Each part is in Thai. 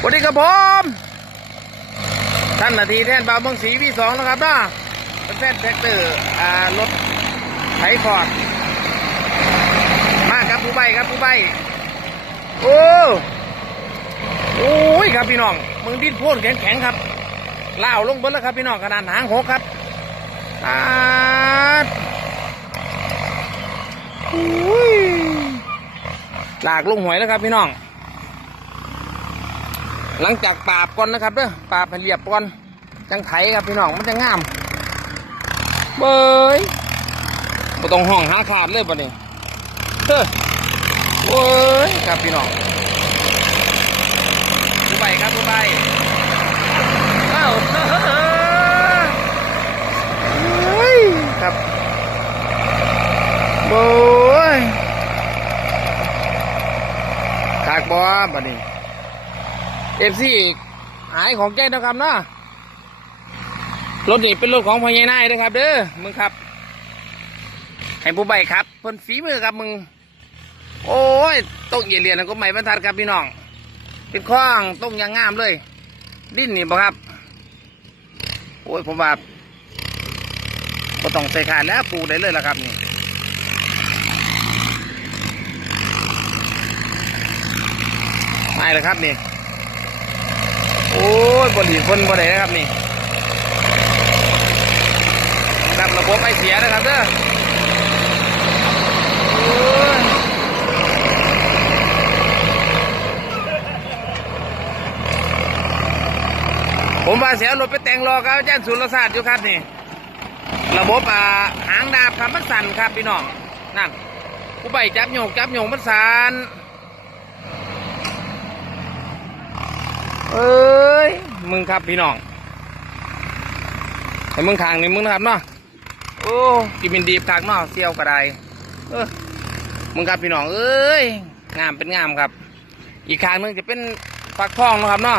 สวัสดีครับผมท่านนาทีแท่นบาวเมืองศรีวีสองนะครับนาะเป็นแฟนแท็กเตอร์อ่ารถไถฟอร์ดมาครับผู้ใบครับผู้ใบโอ้โอ้ยครับพี่น้องมึงดิ้นโพ่นแข็งแข็งครับล่าวลงบนแล้วครับพี่น้องขนาดหางหกครับอาดอุ้ยลากลงหวยแล้วครับพี่น้อง หลังจากปราบก่อนนะครับเด้อปราบให้เรียบก่อนจังไถครับพี่น้องมันจะงามเบยบ่ต้องห้องหาขาดเลยบ่นี่เฮ้อเว้ยครับพี่น้องดูใบครับดูใบอ้าวเฮ้ยครับโบยขากบ่บ่นี่ เอฟซีอีกหายของแก้นะครับเนาะรถนี่เป็นรถของพญ่นายนะครับ เด้อมึงครับให้ผู้ใบครับเพิ่นฝีมือครับมึง โอ้ยต้องเอียนเรียนแล้วก็ไม่บรรทัดครับพี่น้อง เป็นข้องต้องยางงามเลย ดิ้นนี่บ่ครับ โอ้ยผมว่าก็ต้องใส่ขาดแล้วปูได้เลยละครับนี่ไม่เลยครับนี่ โอ้ยบนหินคนบนไหนนะครับนี่ครับระบบไอเสียนะครับเด้อผมว่าเสียรถไปแต่งรอครับอาจารย์สุรศาสตร์อยู่ครับนี่ ระบบอ่าหางดาบครับมันสั่นครับพี่น้องนั่นผู้ใบจับโยกจับโยกมันสั่น เอ้ย มึงครับพี่น้องไอ้มึงทางนี่มึงนะครับเนาะ โอ้กินเป็นดีบทางเนาะเซียวกระไดเออมึงครับพี่น้อง เอ้ย งามเป็นงามครับ อีกทางนึงจะเป็นฟักทองนะครับเนาะ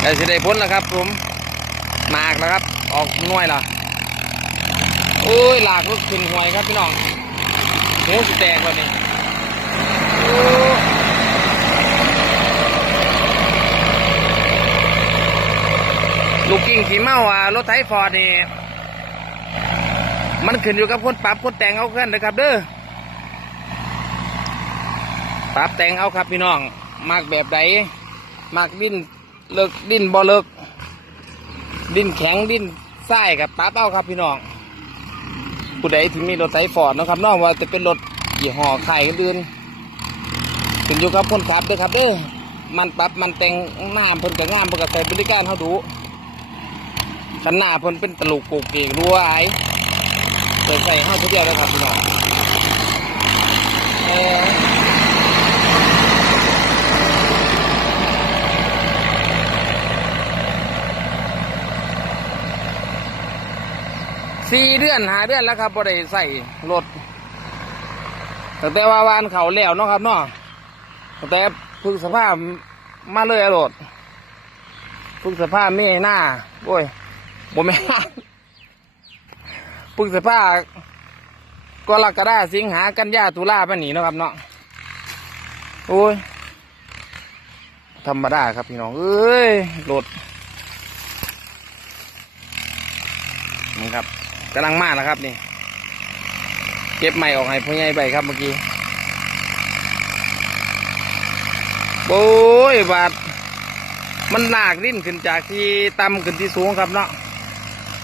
แต่สิได้พ้นแล้วครับผมมากแล้วครับ ออกน่วยล้วโอ้ยหลากลูกขึ้นหวยครับพี่น้องหูสแตกแล้วนี่โลูกกิ้งขี่เมาอะรถไถฟอร์ดนี่มันขึ้นอยู่กับคนปรับคนแต่งเอาเพื่อนนะครับ เด้อปรับแต่งเอาครับพี่น้องมากแบบใดมากดิ้นเลิกดิ้นบ่เลิกดิ้นแข็งดิ้นไส้กับปรับเอาครับพี่น้องผู้ใดที่มีรถไถฟอร์ดนะครับน้องว่าจะเป็นรถยี่ห้อไข่อื่นขึ้นอยู่กับคนขับเด้อครับเด้อมันปรับมันแต่งหน้าเพิ่นกับงามเพิ่นกับใส่บริการเขาดู ขันหน้าเพิ่นเป็นตลุกโกเกกรู้ว่าไอ้ใส่ใส่ห้าทุกอย่างเลยครับพี่น้องเออสี่เดือนหาเดือนแล้วครับบ่ได้ใส่รถตั้งแต่ว่าวานเขาแล้วเนาะครับเนาะตั้งแต่พึ่งสภาพมาเลยอะรถพึ่งสภาพไม่หน้าโอ้ย บ่แม่นพึ่งสภาก็ลักกระดาสิงหากันยาตุลาไปานนี้เนะครับเนาะโอ้ย ธรรมดาครับพี่น้อง เอ้ยรถนี่ครับกำลังมาแล้วครับนี่ เก็บใหม่ออกให้พ่อใหญ่ใบครับเมื่อกี้โอ้ยบาดมันลากดิ้นขึ้นจากที่ต่ำขึ้นที่สูงครับเนาะ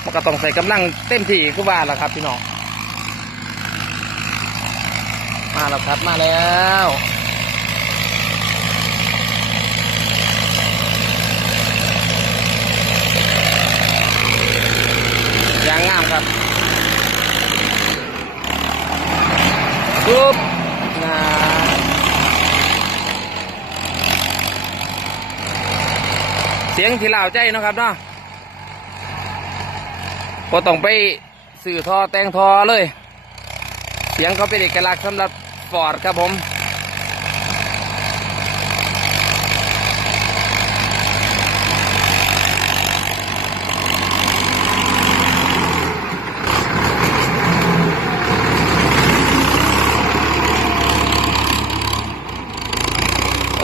มันก็ต้องใส่กำลังเต็มที่คือว่าแล้วครับ พี่น้องมาแล้วครับมาแล้วยางงามครับปุ๊บนะเสียงที่เล่าใจนะครับเนาะ พอต้องไปสื่อทอแตงทอเลย เสียงเขาเป็นเอกลักษณ์สำหรับฟอร์ดครับผม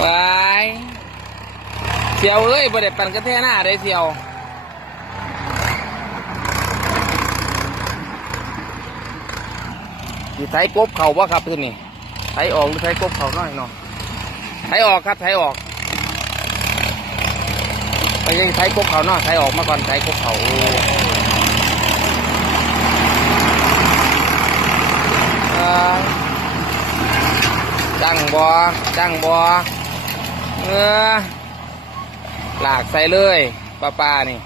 ว้ยเสียวเลยประเด้ปันกระแทหน้าได้เสียว สิไถกบเขาบ่ครับที่นี่ไถออกหรือไถกบเขาน้อยเนาะไถออกครับไถออกไปยังไถกบเขาเนาะไถออกมาก่อนไถกบเขาเอ่อจังบ่จังบ่เออหลากใส่เลยป้าป้านี่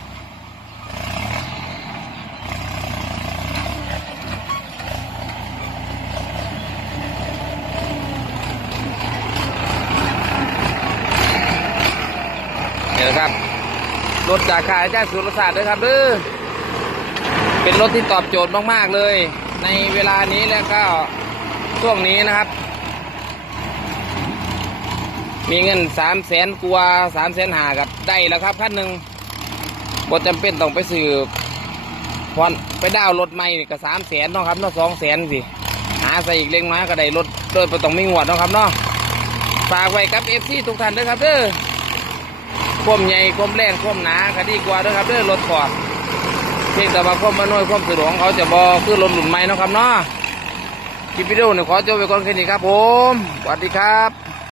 นี่แหละครับ รถจากขายจาสุรศาสตร์ด้วยครับเด้อเป็นรถที่ตอบโจทย์มาก ๆ เลย ในเวลานี้แล้วก็ช่วงนี้นะครับ มีเงินสามแสนกว่าสามแสนหากับได้แล้วครับขั้นหนึ่งบ่จำเป็นต้องไปซื้อพอนไปดาวรถใหม่ก็สามแสนเนาะครับเนาะสองแสนสิหาใส่อีกเล็กน้อยก็ได้รถโดยบ่ต้องมีงวดเนาะครับเนาะฝากไว้กับเอฟซีทุกท่านด้อครับเด้อ ควมใหญ่ควมแรงควมหนาก็ดีกว่าด้อครับเด้อรถขอดเพียงแต่ว่าควมมาน้อยควมสะดวกของเขาจะบอคือรถหลุนไม้นะครับเนาะคลิปวิดีโอเนี่ยขอจบไปก่อนแค่นี้ครับผมสวัสดีครับ